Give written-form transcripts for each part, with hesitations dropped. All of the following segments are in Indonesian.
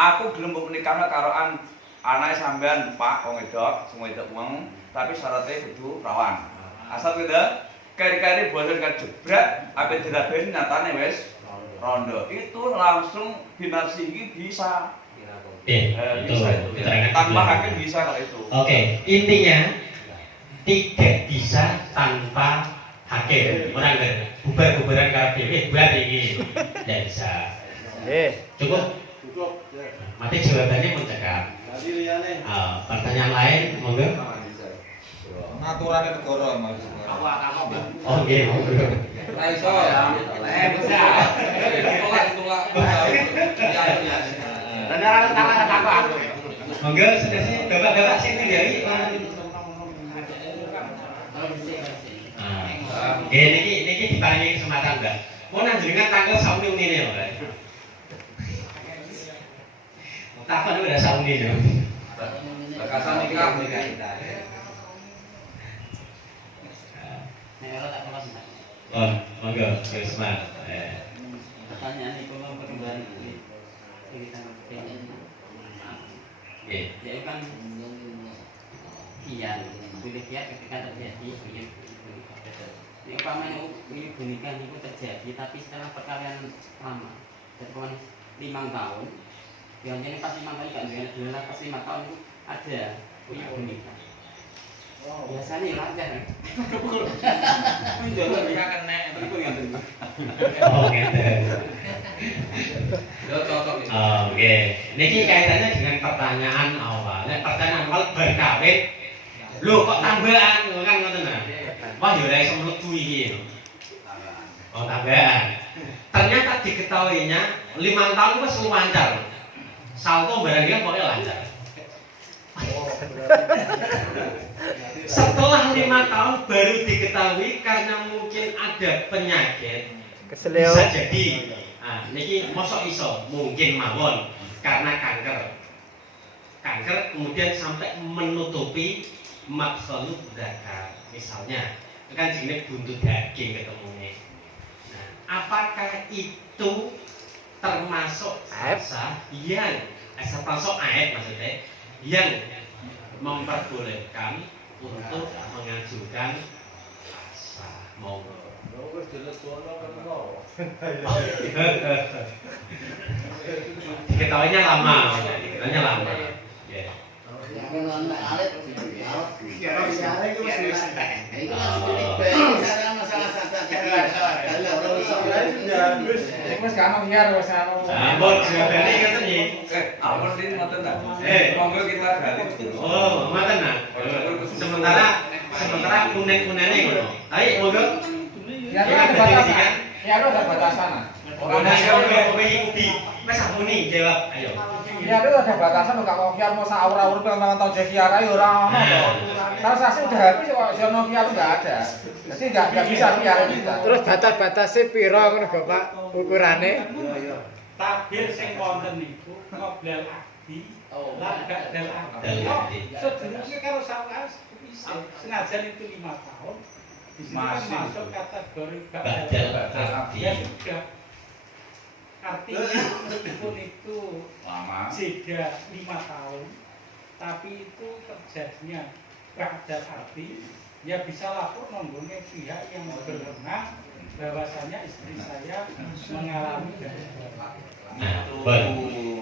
aku gelem menikahno karo anake sampean Pak wong wedok, sing wedok wong, tapi syaratnya kudu perawan. Asal kita kari-kari bosan kan jebret, apa dirabeni nyatane wis rondo. Itu langsung binasi ini bisa. Bisa itu. Tanpa hakim bisa kalau itu. Oke, intinya tidak bisa tanpa hakim. Orang bubar-bubaran KPW buat ini tidak bisa. Cukup. Mati jawabannya mencekam. Pertanyaan lain, monggo. Aturan negara Mas. Oh nggih, monggo. Ra iso. Bisa. Tolak. Dan ora takok. Monggo sedasi bapak-bapak sing tinggali. Niki diparingi kesempatan, Mbak. Mau nandingan tanggal sauni ngene ya, Mbak. Takon udah sauni ya. Bakasan nikah. Oh, monggo, semangat. Pertanyaan itu mau perkembangan ini ya kan kian pilih kian ketika terjadi ini umpamanya ini pernikahan itu terjadi tapi setelah perkawinan lama jadi 5 tahun biasanya pas 5 tahun kan dengan pas 5 tahun itu ada ini pernikahan biasanya lancar kan menjual mereka kena itu yang terjadi Oh, gitu. Oke, niki kaitannya dengan pertanyaan awal. Pertanyaan awal berkawin. Lho kok tambahan kan ngoten nah. Wah, yo ora iso mlebu iki. Oh, tambahan. Ternyata diketahuinya 5 tahun wis lancar. Salto barangnya pokoknya lancar. Setelah 5 tahun baru diketahui karena mungkin ada penyakit. Bisa jadi. Nah, niki mosok iso mungkin mawon karena kanker kemudian sampai menutupi makhluk zakar misalnya itu kan jenis buntut daging ketemunya. Nah, apakah itu termasuk sah yang termasuk aib maksudnya yang memperbolehkan untuk mengajukan sah monggo. Diketahuinya lama. Wis kan biar wis Ampun, jawabannya ngoten nggih. Ampun din ngoten ta. Monggo kita gali dulu. Oh, ngoten nah. Sementara kunen-kunene ngono. Ayo monggo. Ya ada batasan. Ya ada batasan. Orang Nasional mengikuti. Mas Muni jawab, ayo. Ya itu ada batasan kok mau kiar mau saur-saur pengen tahu jadi kiara ya ora ono to. Transaksi udah habis kok jono kiar enggak ada. Jadi enggak bisa kiar kita. Terus batas-batasnya piro ngono kok Pak ukurane? Tabir sing wonten niku ngobrol akdi lan gak del akdi. Sedurunge karo sawas bisa senajan itu 5 tahun bisa masuk kategori gak del akdi. Ya sudah. Artinya meskipun itu Lama. jeda 5 tahun tapi itu terjadinya gak del akdi ya bisa lapor nonggone pihak yang berwenang bahwasanya istri saya mengalami Nah,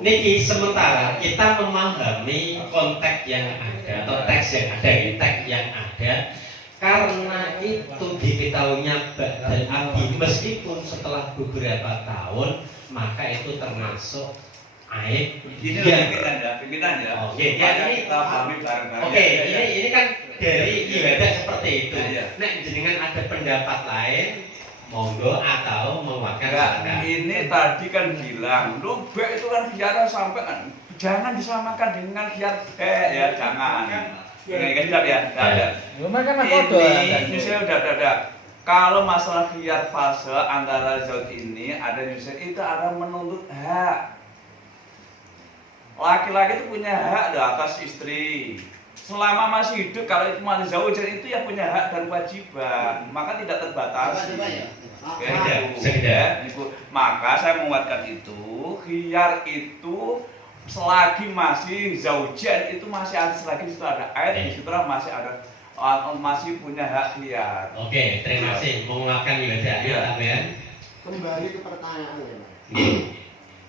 niki sementara kita memahami konteks yang ada atau teks yang ada, teks yang ada karena itu diketahuinya ba'dal abdi meskipun setelah beberapa tahun maka itu termasuk aib. Ini pimpinan ya. Oke, ya ini kita pahami bareng-bareng. Oke, ini kan dari ibadah seperti itu. Nah, dengan ada pendapat lain monggo atau menguatkan enggak, ini tadi kan bilang lubek itu kan biara sampai kan jangan disamakan dengan khiyar ya jangan. Ini kan ya, ada. Ini misalnya udah. Kalau masalah khiyar fase antara zat ini ada misalnya itu ada menuntut hak. Laki-laki itu punya hak atas istri. Selama masih hidup kalau itu masih jauh jadi itu ya punya hak dan kewajiban, maka tidak terbatas. Ya, maka saya menguatkan itu khiyar itu selagi masih zaujan itu masih ada, selagi itu ada air di situ masih ada masih punya hak khiyar. Oke, terima kasih menguatkan ibadah Iya. tambahan. Kembali ke pertanyaannya, Pak.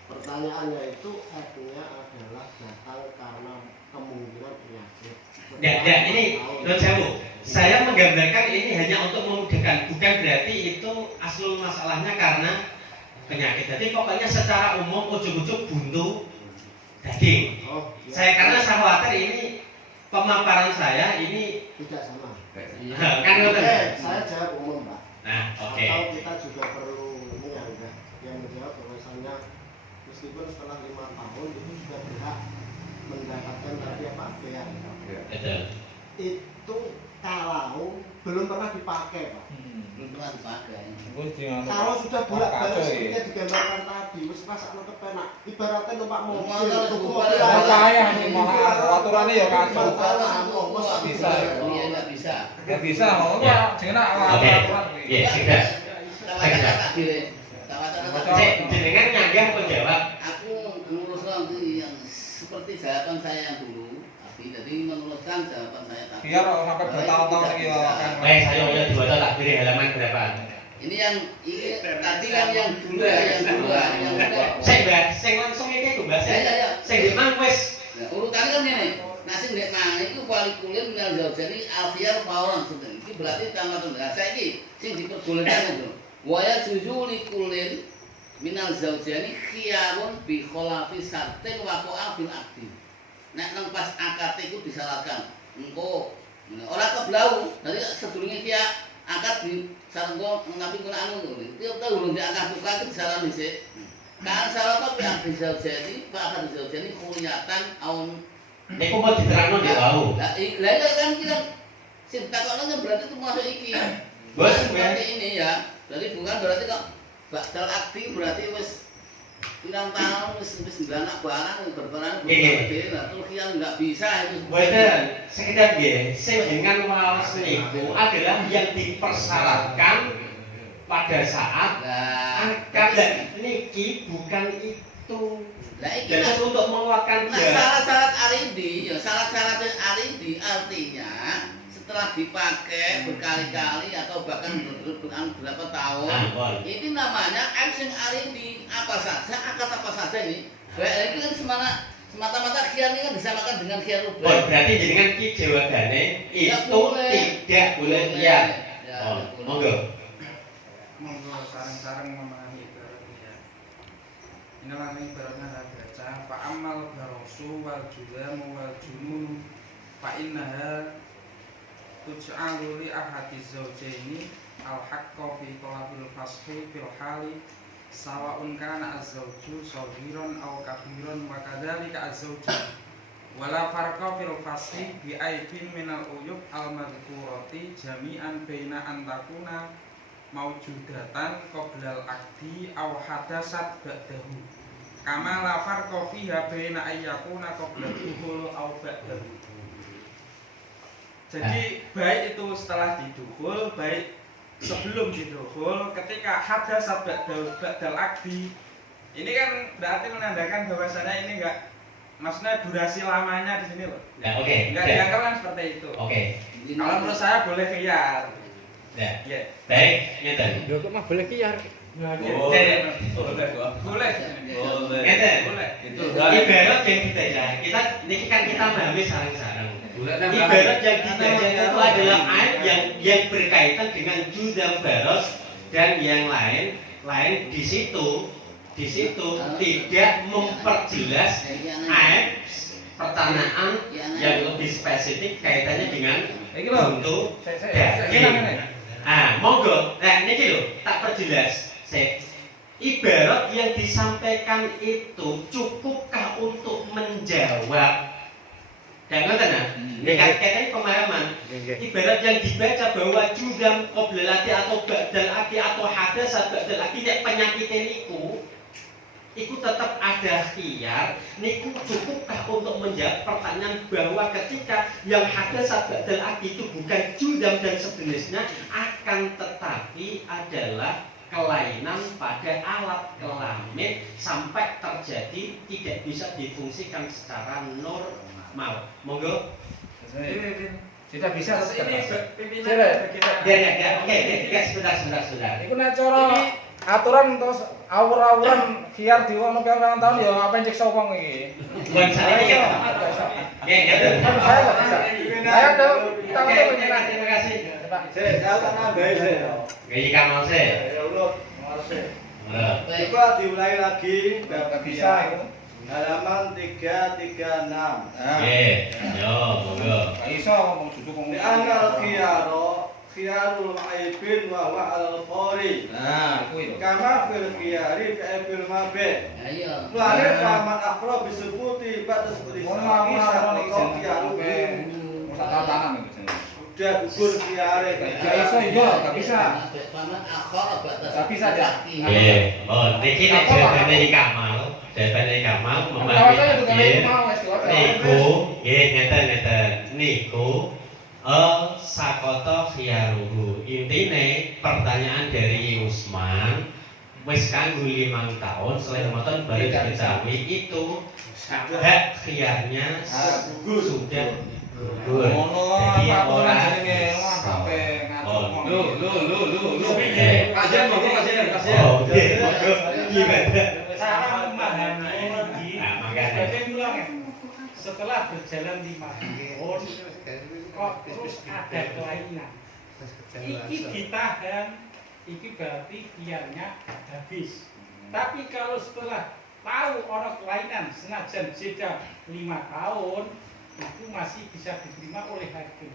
Pertanyaannya itu haknya adalah datang karena kemungkinan penyakit. Ya, ini Non Sewu. Saya menggambarkan ini hanya untuk memudahkan, bukan berarti itu asal masalahnya karena penyakit. Jadi pokoknya secara umum ujuk-ujuk buntu daging. Oh, ya. Saya karena saya khawatir ini pemaparan saya ini Tidak sama. kan ngoten. Saya jawab umum, Pak. Nah, oke. Atau kita juga perlu menyanggah yang menjawab bahwasannya meskipun setelah 5 tahun itu sudah berhak mendapatkan tadi apa bayar. Betul. Itu kalau belum pernah dipakai, Pak. Belum pernah dipakai. Kalau sudah bolak-balik Kacau, seperti ya. yang digambarkan tadi, wis rasakno kepenak. Ibaratnya numpak mobil, Motor, tuku mobil, mobil payah nih, malah aturannya ya kacau. Bisa. Iya nggak bisa. Ya bisa, mau Ya. jenengan Oke. aturan. Ya, sudah. Tawacan pilih. Tawacan Cek jenengan nyanggah penjawab. Aku ngurus nanti yang seperti jawaban saya yang dulu. Jadi meneruskan jawaban saya tadi. Biar sampai bertahun-tahun lagi ya. Baik, saya udah dua tahun tak pilih halaman berapa? Ini yang ini tadi kan yang dulu ya, yang dulu yang dulu. Saya mbak, saya langsung ini tuh mbak. Ya. Saya di mang wes. Nah, urutannya kan ini. Nasi ndek mang itu wali kuliah minal zaujani alfiyar fauran sudah. Ini berarti tambah tuh. Nah, saya ini sing diperbolehkan itu. Waya juzuli kulin minal zaujani khiyarun bi kholafi sartin wa bil akdi. Nek nang pas akad iku disalahkan. Engko ora keblau. Dadi sedurunge ki akad di sarenggo ngapi kuna anu to. Tiap tahun di akad buka itu disalah dhisik. Kan salah kok yang bisa jadi, Pak akan bisa jadi kuliatan awon. Niku mau diterangno di wau. Lah iya kan kita sing takokno berarti itu masuk iki. Bos, Berarti ini ya. Jadi bukan berarti kok bakal aktif berarti wis pirang tahun wis anak barang berperan Iya. lah terus yang enggak bisa itu. Boten, sekedar nggih, sing jenengan waos niku adalah yang dipersyaratkan pada saat akad niki bukan itu. Lah iki Dan untuk menguatkan nah, syarat-syarat aridi, ya syarat-syarat aridi artinya setelah dipakai berkali-kali atau bahkan berapa tahun, ini namanya action aridi apa saja, akad apa saja ini. Baik, ini kan semata-mata khiyar ini kan disamakan dengan khiyar Oh, rubah. berarti jenengan ki jawabannya itu tidak boleh ya. Oh, monggo. Monggo sareng-sareng memahami ibaratnya. Inilah ibaratnya baca fa'amal barosu wal judamu wal junun fa'innaha tuj'alu li ahadiz zawjaini al-haqqa fi talabil fashi fil hali sawa'un kana az-zawju saghiran aw kabiran wa kadzalika az-zawju wala farqa fil fashi bi aibin minal uyub al-madhkurati jami'an baina an takuna maujudatan qoblal akdi aw hadasat ba'dahu kama la farqa fiha baina ayyakuna qoblal dukhul aw ba'dahu. Jadi baik itu setelah didukhul, baik sebelum didukhul, ketika hadasat ba'dal akdi, ini kan berarti menandakan bahwasanya ini enggak, maksudnya durasi lamanya di sini loh. Ya, oke. Enggak dianggap kan seperti itu. Oke. Kalau menurut saya boleh khiyar. Ya. Ya. Baik, ngeten. Lho kok mah boleh kiyar. Boleh kok. Boleh. Ngeten. Boleh. Itu Ibarat yang dijajah, kita niki kan kita memahami sareng-sareng. Ibarat yang dijajah itu adalah aib yang berkaitan dengan judam baros dan yang lain di situ tidak memperjelas aib pertanyaan yang lebih spesifik kaitannya dengan Iki lho. untuk Saya daging. Monggo. Nah, niki lho tak perjelas. Ibarat yang disampaikan itu cukupkah untuk menjawab? Dan ngoten nah, kaitannya pemahaman. Ibarat yang dibaca bahwa judam qoblati atau ba'dal aki atau hadasat ba'dal aki nek penyakit niku iku tetap ada khiyar, niku cukupkah untuk menjawab pertanyaan bahwa ketika yang hadasat ba'dal aki itu bukan judam dan sejenisnya, akan tetapi adalah kelainan pada alat kelamin sampai terjadi tidak bisa difungsikan secara normal. Monggo. Tidak bisa Ini pimpinan kita. Ya, oke, sebentar. Iku nek cara aturan terus awur-awuran biar diwono pirang tahun ya apa yang cekso wong iki. Bukan saya ya. Ya. Saya kok bisa. Ayo dong, kita Oke, mau terima kasih. Saya tak nambahin saya. Gaji kamal saya. Ya Allah, coba diulangi lagi bab bisa itu. halaman 336. Oke, yo, monggo. Gak iso ngomong duduk ngomong. Di anal khiyarul aibin wa huwa al-khori. Nah, iku itu. Kama fil khiyari fi aibil mabit. Ayo. Mulane faman akhra bisebuti ba'da sebuti Ngomong sami ngomong khiyaru. tanam itu. Udah gugur khiyare. Gak iso iya, gak bisa. Paman akhor Gak bisa, Dak. Nggih, oh niki nek jawabane Kamal, jawabane Kamal Lawat saya tuh kalau memahami mau wis diwaca. niku, nggih ngeten. Niku sakoto khiyaruhu. Intine pertanyaan dari Usman wis kanggo 5 tahun setelah motor baru diketahui itu hak khiyarnya sudah gugur. Jadi orang sampai ngatur Lu. Kasihan monggo kasihan. Oh, monggo. Gimana? Cara memahami ini, Nah, makanya. saya ulang ya. Setelah berjalan 5 tahun, kok terus ada kelainan. Iki ditahan, iki berarti kiannya habis. Tapi kalau setelah tahu orang kelainan senajan jeda 5 tahun, itu masih bisa diterima oleh hakim.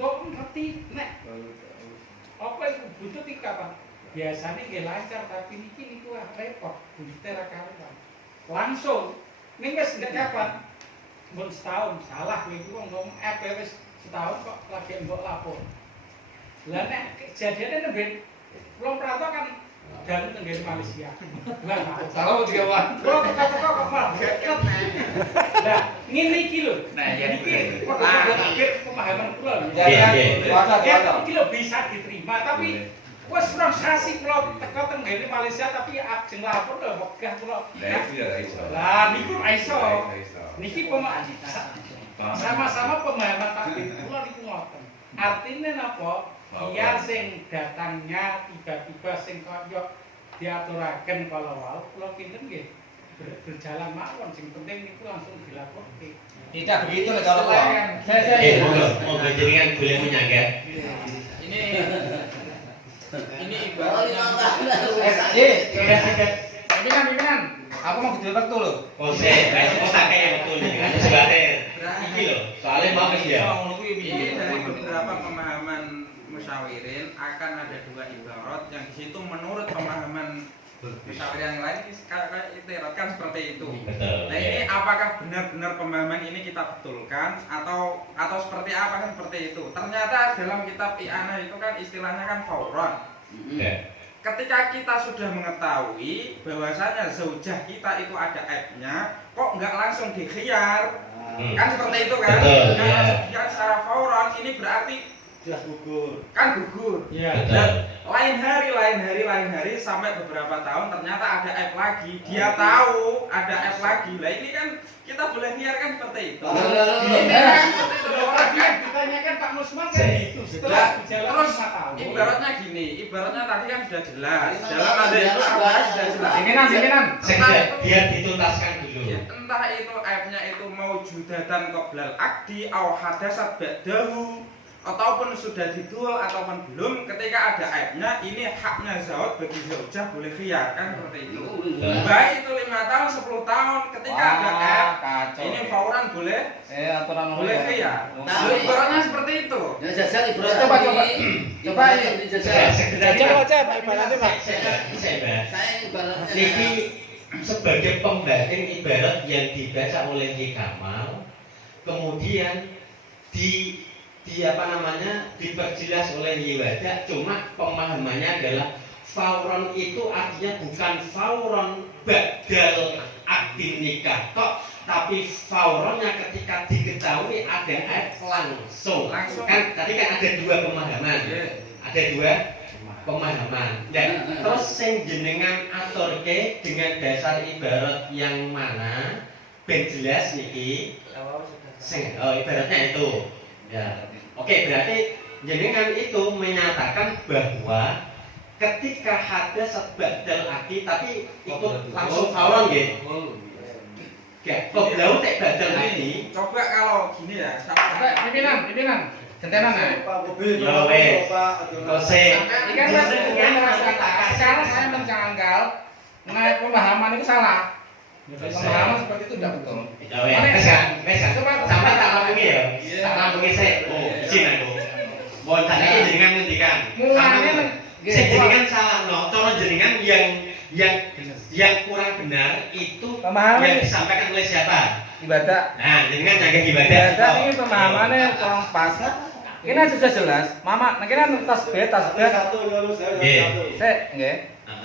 Dok ngerti, nek apa itu butuh kapan? Biasanya nggak lancar, tapi niki niku repot, buntera karuan. Langsung, nih wes nggak kapan? Mbok setahun, salah niku ngomong wes setahun kok lagi mbok lapor. Lah nek kejadiannya nembe belum perantau kan dan tenggene Malaysia. Lah Kalau 3 wan. kalau teka-teka kok malah deket. Lah ngene iki lho. Nah, ya, Niki betul. akhir pemahaman kula lho. Iya. Iki lho bisa diterima tapi wes rong sasi kula teka tenggene Malaysia tapi ajeng lapor lho wegah kula. Nah, itu ya gak iso. Lah niku ra iso. Gak iso. Niki sama-sama pemahaman takdir kula niku ngoten. Artine napa? Biar sing datangnya tiba-tiba sing kaya diaturaken kala wau kula kinten nggih berjalan mawon sing penting niku langsung dilaporke. Tidak begitu nek kalau Saya monggo jenengan boleh menyanggah. Ini ibaratnya Pimpinan. Aku mau gede waktu lho. Oh, saya mau pakai yang betul nih. Kan sebagai iki lho. Soalnya mau ya. ini dari beberapa pemahaman musyawirin akan ada 2 ibarat yang di situ menurut pemahaman musyawirin yang lain kan seperti itu. Betul. Nah ini apakah benar-benar pemahaman ini kita betulkan atau seperti apa kan seperti itu? Ternyata dalam kitab i'anah itu kan istilahnya kan fauron. Ketika kita sudah mengetahui bahwasanya zaujah kita itu ada aibnya, kok nggak langsung dikhiyar? Kan seperti itu kan? Betul, Nggak ya. langsung dikhiyar secara fauron, ini berarti Sudah gugur. kan gugur. Iya. Betul. Lain hari sampai beberapa tahun ternyata ada aib lagi. Dia tahu ada aib lagi. Lah ini kan kita boleh khiyar kan seperti itu. Ini kan Ditanyakan Pak Musman kan gitu. Setelah berjalan terus 5 tahun. ibaratnya gini, ibaratnya tadi kan sudah jelas. Dalam ada itu apa sudah jelas. Pimpinan. Biar dituntaskan dulu. Ya, entah itu aibnya itu mau judatan qoblal akdi au hadasat ba'dahu ataupun sudah didul ataupun belum, ketika ada aibnya ini haknya zauj bagi zaujah boleh khiyar kan seperti itu. Baik itu 5 tahun 10 tahun ketika ada aib kacau. ini fauran boleh aturan boleh khiyar. Nah, Ibaratnya seperti itu. Ya jajal ibarat Coba. Coba ini jajal. Saya bahas. Saya ibarat Niki sebagai pembatin ibarat yang dibaca oleh Ki Kamal, kemudian diperjelas oleh Yiwada, cuma pemahamannya adalah fauron itu artinya bukan fauron badal akdi nikah tok, tapi fauronnya ketika diketahui ada aib langsung. Kan tadi kan ada 2 pemahaman. Ada 2 pemahaman. Dan terus sing jenengan aturke dengan dasar ibarat yang mana ben jelas niki sing ibaratnya itu. Ya. Oke, berarti jenengan itu menyatakan bahwa ketika hadas ba'dal akdi tapi ikut langsung fauron nggih. Ya, kok blau tek ba'dal akdi. Coba kalau gini ya, Pimpinan, gentenan ya. Ya wes. Kose. Ini kan sekarang saya mencanggal, pemahaman itu salah. Pemahaman seperti itu tidak betul. Ya wes, wes. Sampai tak lampungi ya. Tak lampungi saya. Oh, izin aku. Mohon tadi jenengan ngendikan. Mulane jenengan salah no. Cara jenengan yang kurang benar itu pemahaman yang disampaikan oleh siapa? Ibadah. Nah, jenengan jaga ibadah. Ibadah ini pemahamannya kurang pas. Ini sudah jelas. Mama, ini kan tasbih. Saya, nggih.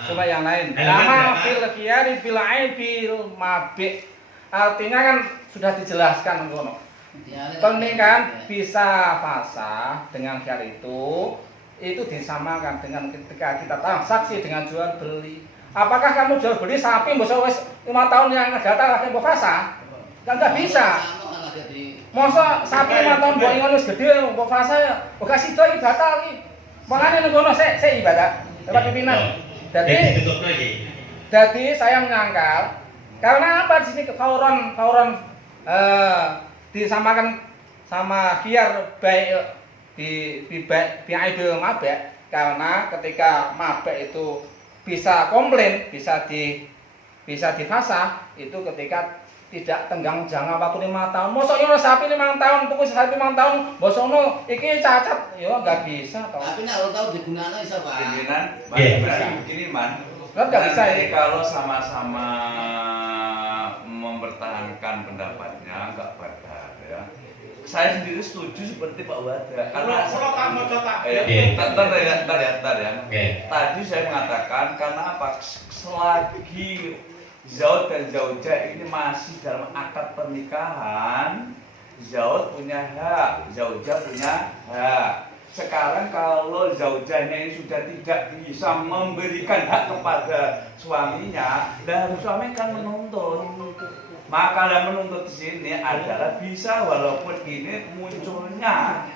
Coba yang lain. Nama fil khiyari bil aibil mabi. Artinya kan sudah dijelaskan ngono. Penting kan bisa fasah dengan khiyar itu disamakan dengan ketika kita transaksi dengan jual beli. Apakah kamu jual beli sapi mbok wis 5 tahun yang data lagi mbok fasah? Kan enggak bisa. Masa sapi 5 tahun mbok ngono wis gede mbok fasah ya. Kok gak sida ibadah iki. Makane ngono sik ibadah. Bapak pimpinan. Jadi saya menyangkal karena apa di sini fauron disamakan sama khiyar baik di aibil mabek karena ketika mabek itu bisa komplain, bisa difasah itu ketika tidak tenggang jangka waktu 5 tahun. Mosok yo sapi 5 tahun, tuku sapi 5 tahun, bosono iki cacat, yo enggak bisa toh. Tapi nek tahu digunakan iso, Pak. Pimpinan, begini man. Enggak bisa Nanti kalau sama-sama mempertahankan pendapatnya enggak benar ya. Saya sendiri setuju seperti Pak Wada. Karena kalau kamu coba Bentar ya. Tadi saya mengatakan karena apa? Selagi Zaud dan Zaujah ini masih dalam akad pernikahan, Zaud punya hak, Zaujah punya hak. Sekarang kalau Zaujahnya ini sudah tidak bisa memberikan hak kepada suaminya, dan suami kan menuntut. Maka yang menuntut di sini adalah bisa walaupun ini munculnya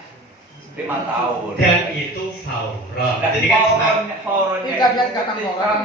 5 tahun. Dan itu fauron. Jadi fauronnya itu ketika menemukan